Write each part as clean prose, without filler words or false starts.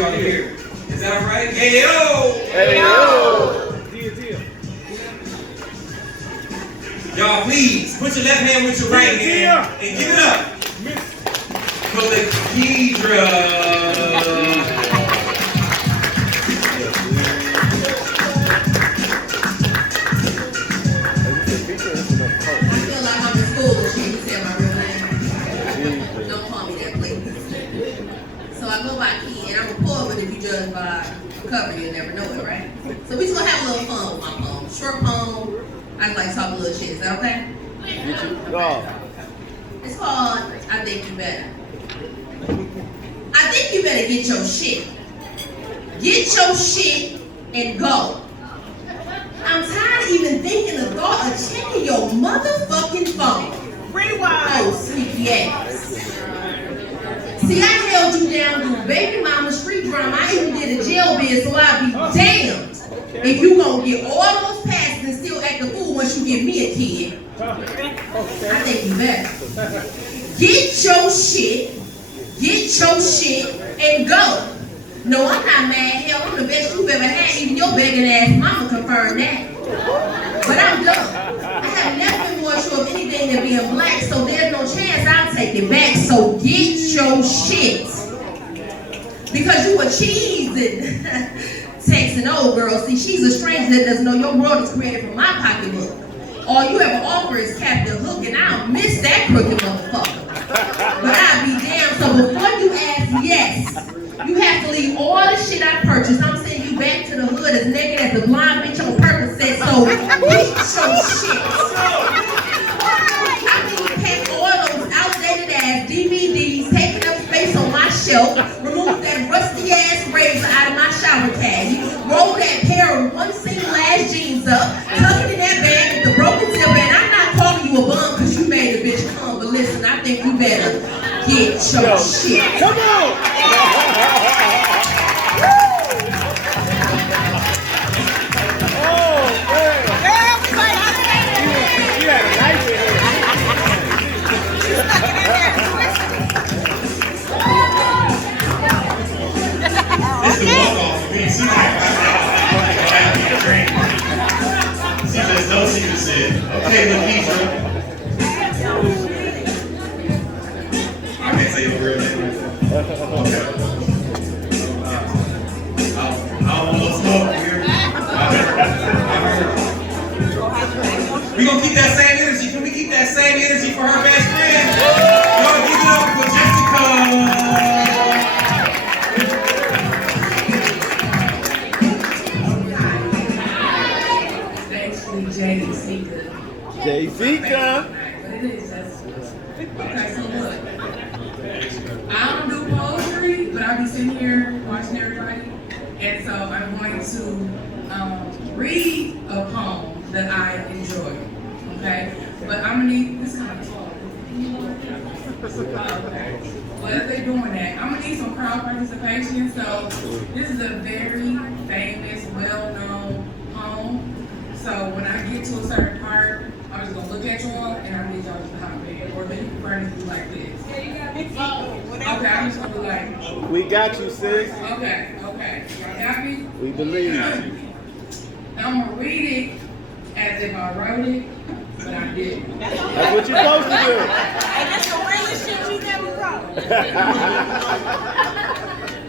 y'all to hear. Is that all right? Hey, yo! Hey, yo! Y'all, please, put your left hand with your right hand and give it up for the Kedra. I feel like I'm in school and she can say my real name. Don't call me that, please. So I go by Key, and I'm a poet, but if you judge by cover, you'll never know it, right? So we just gonna have a little fun with my poem. Short poem. I just like to talk a little shit. Is that okay? It's called I Think You Better. I think you better get your shit. Get your shit and go. I'm tired of even thinking the thought of checking your motherfucking phone. Rewind. Oh, sleepy ass. See, I held you down through baby mama street drama. I even did a jail bid, so I'd be damned if you gonna get all those passes and still act a fool once you give me a kid. I think you better. Get your shit, and go. No, I'm not mad. Hell, I'm the best you've ever had. Even your begging ass mama confirmed that. But I'm done. I have never been more sure of anything than being black, so there's no chance I'll take it back. So get your shit. Because you a cheesing, texting old girl. See, she's a stranger that doesn't know your world is created from my pocketbook. All you ever offer is Captain Hook, and I don't miss that crooked motherfucker. But I'll be damned. So before you ask yes, you have to leave all the shit I purchased. I'm sending you back to the hood as naked as a blind bitch on purpose said. So get your shit. I mean, take all those outdated ass DVDs, taking up space on my shelf, remove that rusty ass razor out of my shower caddy, roll that pair of one single ass jeans up, tuck it in that bag with the broken zip, and I'm not calling you a bum because you made a bitch come, but listen, I think you better get your shit. Come on! Okay, Lakeisha. I can't say your real name. Okay. I don't want no smoke here. We gonna keep that same energy. Can we keep that same energy for her best friend? Y'all give it up for Jay-Zika. But it is. Okay, so look. I don't do poetry, but I'll be sitting here watching everybody. And so I'm going to read a poem that I enjoy. Okay? But I'm going to need, this kind of talk. Okay. Well, if they're doing that, I'm going to need some crowd participation. So this is a very famous, well-known poem. So when I get to a certain part, I'm just gonna look at y'all and I need y'all to comment. Or then you can burn it like this. Okay, I'm just gonna be like. We got you, sis. Okay. Y'all got me? We believe you. I'm gonna read it as if I wrote it, but I didn't. That's what you're supposed to do. And that's the realest shit you never wrote.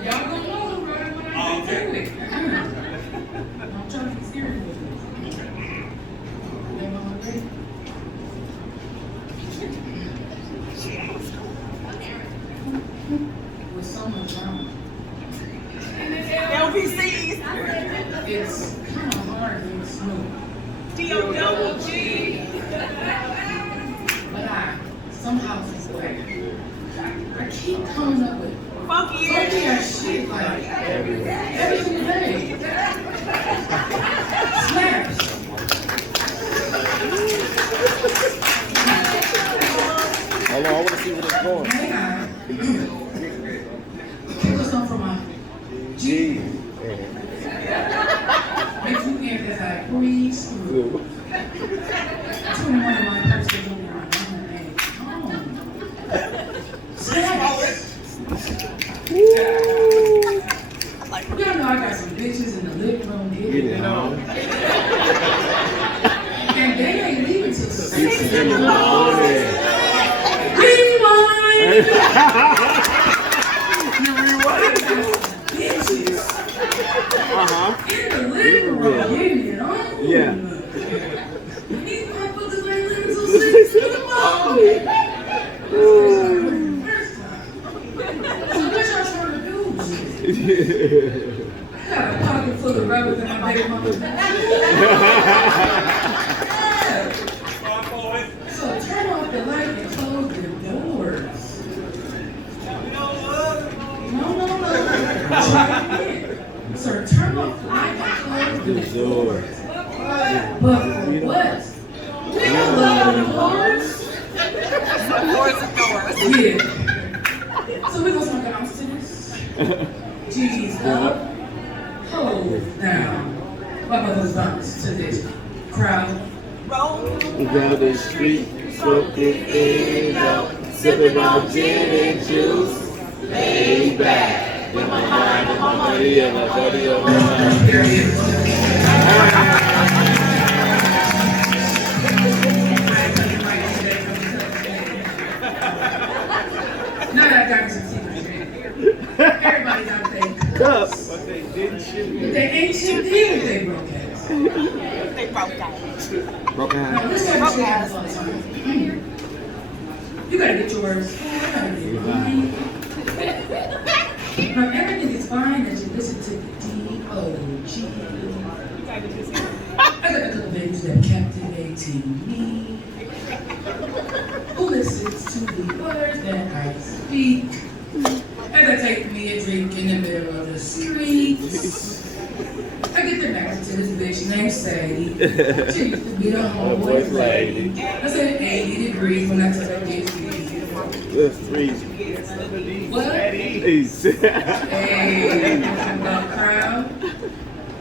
Y'all gonna know who wrote it when I do it. I'm trying to be serious with this. With so much drama. LPCs. It's kind of hard being smooth. D-O-double-G. But I somehow this way. I keep coming up with Funky funky ass. ass shit like every single day. Snaps. Hold on, I want to see where it's going. May I kick us off from my G? Makes me think as I breeze through. 21 of my purses will be my lemonade. Oh. Snaps. got a pocket full of rubbers in my baby mama's bag. So turn off the light and close the doors. No. Try again. Sir, turn off the light and close the doors. But for what? We don't love the doors. Yeah. So we're gonna smoke an ounce to this. Gigi's up, hold down. My mother's bounce to this crowd. Down the street, smoking it out, sipping on gin and juice. Lay back, with my mind and my money and my body on my mind. There it is. Now that I've gotten some secrets, everybody got their cups. But they didn't shoot But me. they ain't chipped in with their broke ass. They broke out. Broke Now, out. this type of shit happens all the time. You gotta get yours. I gotta get mine. Now, everything is fine as you listen to the D.O.G. I got a couple babies that captivating me. Who listens to the words that I speak? As I take me a drink in the middle of the streets. I get the message to this bitch named Sadie. She used to be the homeboy lady. I said 80 degrees when I took her this Let's freeze. What? Please. Hey, about crowd.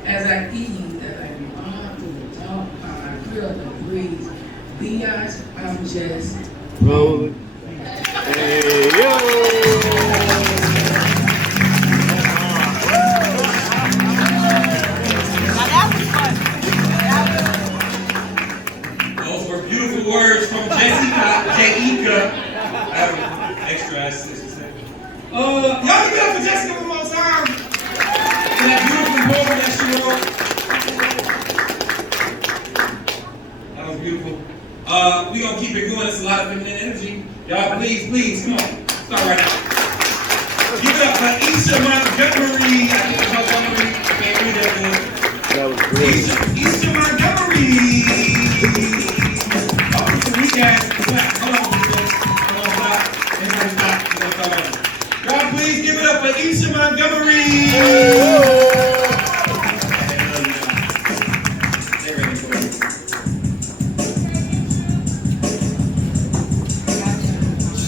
As I ease, as I run through the dark, I feel the breeze. Biatch, I'm just Rolling. Hey, yo. Those were beautiful words from Jessica. Extra assist. Y'all give it up for Jessica one more time. For that beautiful poem that she wrote. That was beautiful. We gonna keep it going. It's a lot of feminine energy. Y'all, please, come on. Start right now. Give it up for Isha Montgomery. I think it's Montgomery. I can't read that good. That was great. Isha Montgomery. Oh, it's a weak ass clap. Hold on, people. Hold on, stop. Everybody stop. We're gonna start over. Y'all, please give it up for Isha Montgomery.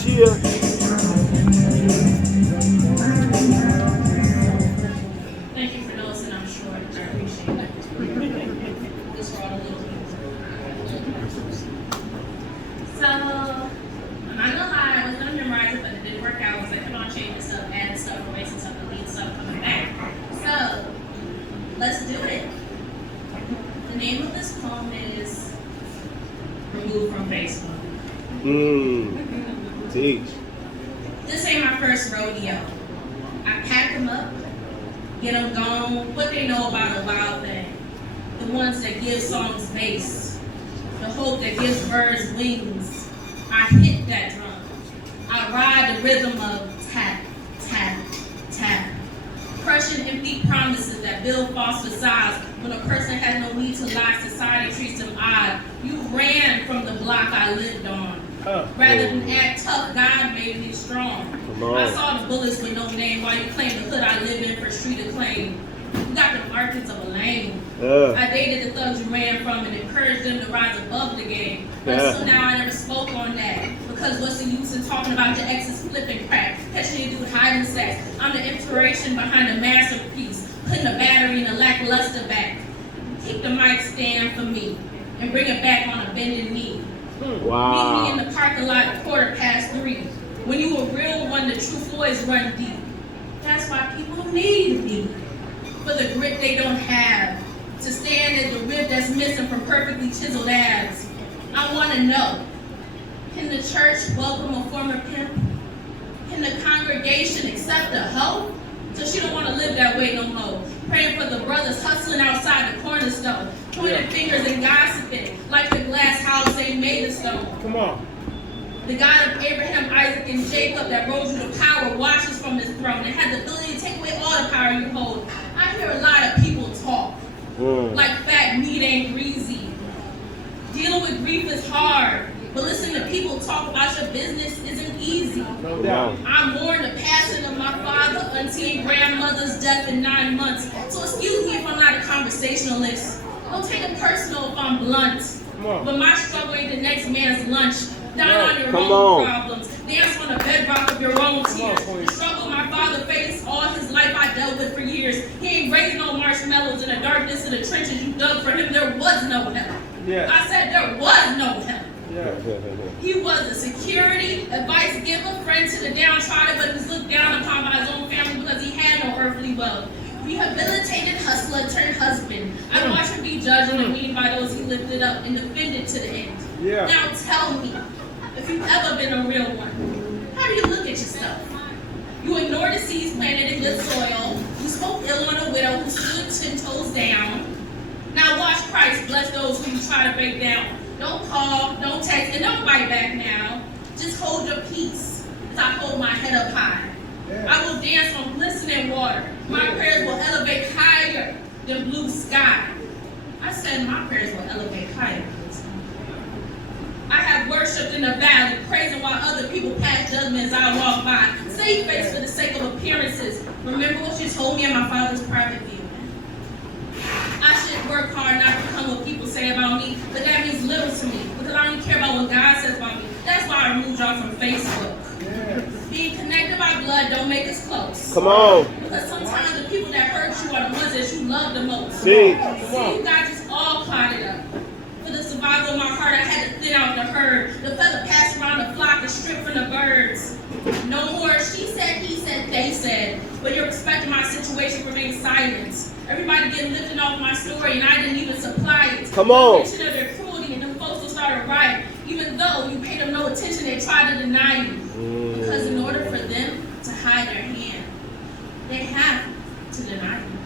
Cheer. Thank you for noticing, I'm short. I appreciate it. This for all the little people. So, I'm not gonna lie, I was gonna memorize it, but it didn't work out because I kept on changing stuff, adding stuff, erasing stuff, deleting stuff, coming back. So, let's do it. The name of this poem is Removed from Facebook. Teach. This ain't my first rodeo. I pack them up, get them gone, what they know about a wild thing. The ones that give songs bass, the hope that gives birds wings. I hit that drum. I ride the rhythm of tap, tap, tap. Crushing empty promises that build false facades. When a person has no need to lie, society treats them odd. You ran from the block I lived on. Rather than act tough, God made me strong. I saw the bullets with no name while you claim the hood I live in for street acclaim. You got the markings of a lame. I dated the thugs you ran from and encouraged them to rise above the game. But so now I never spoke on that. Because what's the use in talking about your exes flipping crack, catching you do hiding sex? I'm the inspiration behind the masterpiece, putting the battery in a lackluster back. Keep the mic stand for me and bring it back on a bended knee. Wow. Meet me in the parking lot at 3:15. When you a real one, the true boys run deep. That's why people need me. For the grit they don't have. To stand at the rib that's missing from perfectly chiseled abs. I want to know, can the church welcome a former pimp? Can the congregation accept a hoe? So she don't want to live that way no more. Praying for the brothers hustling outside the corner store. Pointing fingers and gossiping like the glass house they made of stone. Come on. The God of Abraham, Isaac, and Jacob that rose you to power watches from his throne and had the ability to take away all the grab you hold. I hear a lot of people talk. Like fat meat ain't greasy. Dealing with grief is hard. But listening to people talk about your business isn't easy. No doubt. I mourn the passing of my father, auntie, and grandmother's death in 9 months. So excuse me if I'm not a conversationalist. Don't take it personal if I'm blunt. But my struggle ain't the next man's lunch. Down on your own problems. Dance on the bedrock of your own tears. The struggle my father faced all his life I dealt with for years. He ain't raised no marshmallows in the darkness of the trenches you dug for him. There was no help. I said there was no help. He was a security, advice giver, friend to the downtrodden, but was looked down upon by his own family because he had no earthly wealth. Rehabilitated hustler turned husband. I watched him be judged and demeaned by those he lifted up and defended to the end. Now tell me, if you've ever been a real one, how do you look at yourself? You ignored the seeds planted in good soil. You spoke ill on a widow who stood 10 toes down. Now watch Christ bless those who you try to break down. Don't call, don't text, and don't bite back now. Just hold your peace as I hold my head up high. I will dance on glistening water. My prayers will elevate higher than blue sky. I said my prayers will elevate higher than blue sky. I have worshipped in the valley, praising while other people pass judgment as I walk by. Save face for the sake of appearances. Remember what you told me in my father's private view. I should work hard not to become what people say about me, but that means little to me because I don't care about what God says about me. That's why I removed y'all from Facebook. Being connected by blood don't make us close. Come on. Because sometimes the people that hurt you are the ones that you love the most. See, you got just all clotted up. For the survival of my heart, I had to thin out the herd. The feather passed around the flock and stripped from the birds. No more she said, he said, they said. But your respect of my situation remains silent. Everybody getting lifted off my story and I didn't even supply it. Come on. Mention of their cruelty and them folks will start a riot. Even though you paid them no attention, they tried to deny you. Because in order for them to hide their hand, they have to deny you.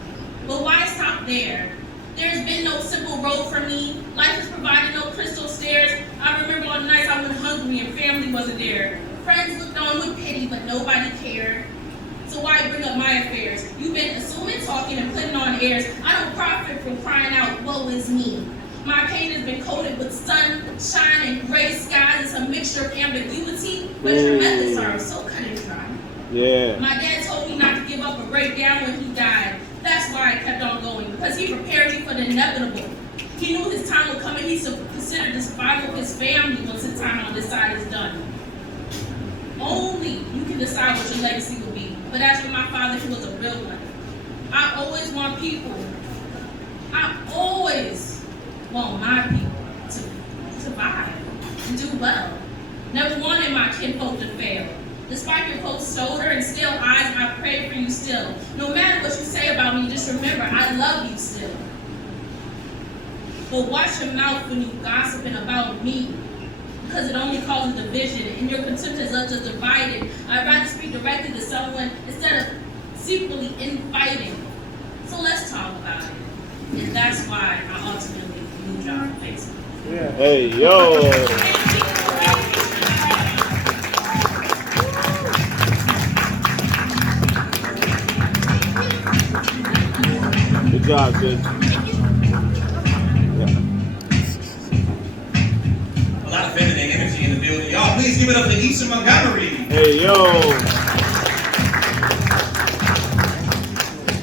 But why stop there? There's been no simple road for me. Life has provided no crystal stairs. I remember all the nights I went hungry and family wasn't there. Friends looked on with pity, but nobody cared. So why bring up my affairs? You've been assuming, talking, and putting on airs. I don't profit from crying out, woe is me. My pain has been coated with sunshine and gray skies. It's a mixture of ambiguity, but your methods are so cut and dry. My dad told me not to give up or break down when he died. That's why I kept on going, because he prepared me for the inevitable. He knew his time would come and he considered the survival of his family once his time on this side is done. Only you can decide what your legacy will be. But as for my father, he was a real one. I always want people. I always want my people to survive and do well. Never wanted my kinfolk to fail. Despite your cold shoulder and still eyes, I pray for you still. No matter what you say about me, just remember, I love you still. But watch your mouth when you gossiping about me, because it only causes division, and your contempt is us just divided. I'd rather speak directly to someone instead of secretly infighting. So let's talk about it. And that's why I ultimately moved y'all from Facebook. Hey, yo. Good job, sis. A lot of feminine energy in the building. Y'all, please give it up to Isha Montgomery. Hey, yo.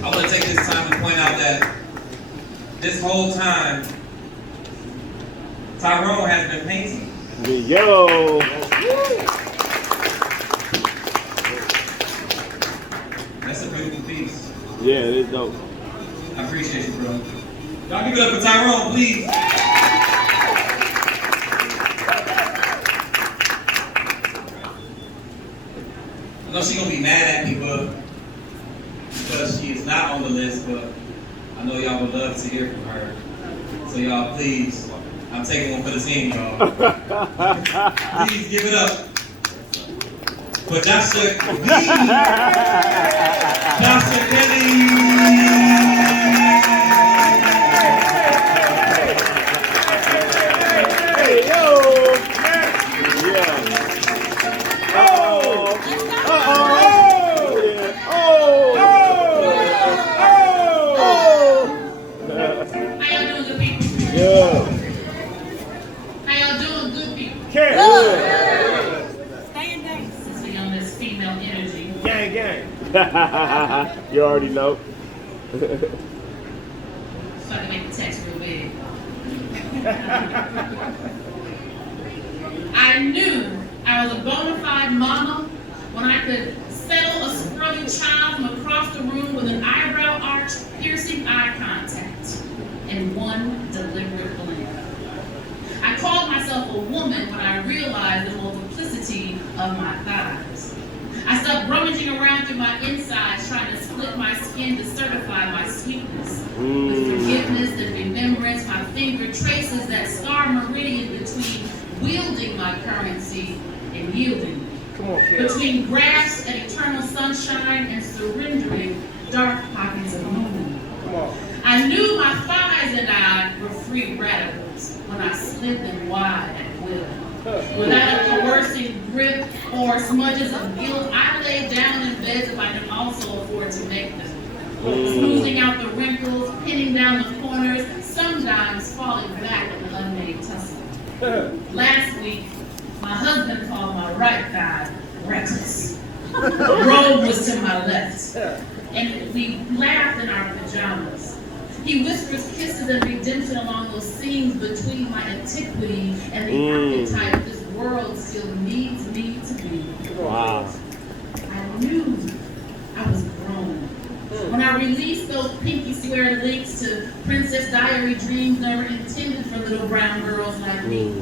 I want to take this time to point out that this whole time, Tyrone has been painting. Hey, yo. That's a beautiful piece. Yeah, it is dope. I appreciate you, bro. Y'all give it up for Tyrone, please. I know she's gonna be mad at me, but because she is not on the list, but I know y'all would love to hear from her. So y'all, please, I'm taking one for the team, y'all. Please give it up for Dasha Kelly. Dasha Kelly. You already know. So I can make the text real big. I knew I was a bona fide mama when I could settle a scrubby child from across the room with an eyebrow arch, piercing eye contact, and one deliberate blink. I called myself a woman when I realized the multiplicity of my thighs. I stopped rummaging around through my insides, trying to split my skin to certify my sweetness. With forgiveness and remembrance, my finger traces that star meridian between wielding my currency and yielding. Between grasp and eternal sunshine and surrendering dark pockets of moon. I knew my thighs and I were free radicals when I slid them wide at will. Without a coercing grip or smudges of guilt, I lay down in beds if I can also afford to make them. Smoothing out the wrinkles, pinning down the corners, sometimes falling back in an unmade tussle. Last week, my husband called my right thigh reckless. The robe was to my left, and we laughed in our pajamas. He whispers kisses and redemption along those seams between my antiquity and the archetype this world still needs me to be. Wow. I knew I was grown. When I released those pinky swear links to Princess Diary dreams never intended for little brown girls like me.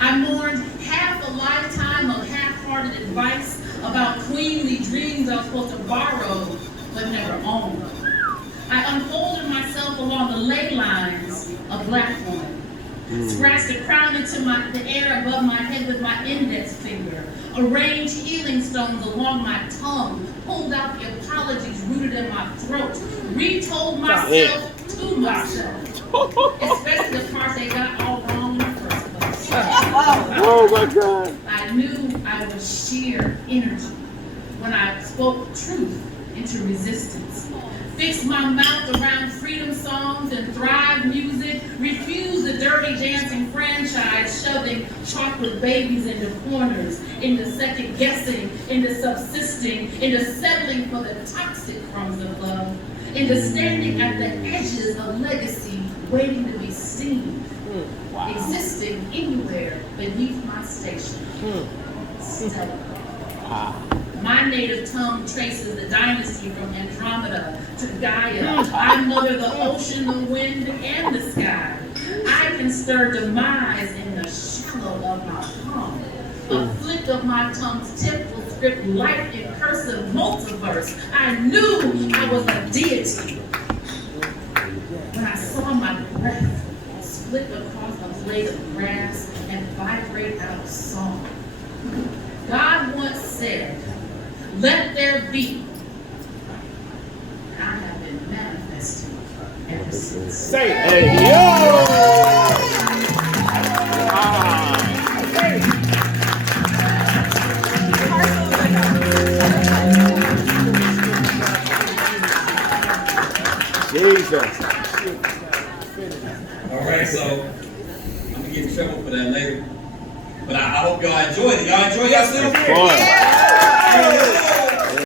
I mourned half a lifetime of half-hearted advice about queenly dreams I was supposed to borrow but never own. I unfolded myself along the ley lines of black woman. Scratched a crown into the air above my head with my index finger. Arranged healing stones along my tongue. Pulled out the apologies rooted in my throat. Retold myself to myself. Especially the parts they got all wrong in the first place. Oh my God. I knew I was sheer energy when I spoke truth into resistance. Fixed my mouth around freedom songs and thrive music. Refused the dirty dancing franchise, shoving chocolate babies into corners, into second guessing, into subsisting, into settling for the toxic crumbs of love, into standing at the edges of legacy, waiting to be seen, existing anywhere beneath my station. Stellar. My native tongue traces the dynasty from Andromeda to Gaia. I mother the ocean, the wind, and the sky. I can stir demise in the shallow of my palm. A flick of my tongue's tip will script life in cursive multiverse. I knew I was a deity when I saw my breath split across a blade of grass and vibrate out song. God once said, "Let there be." I have been manifesting ever since. Say it. Hey, yo! Jesus. All right, so I'm gonna get in trouble for that later. But I hope y'all enjoyed it. Y'all enjoy yourself? Fun.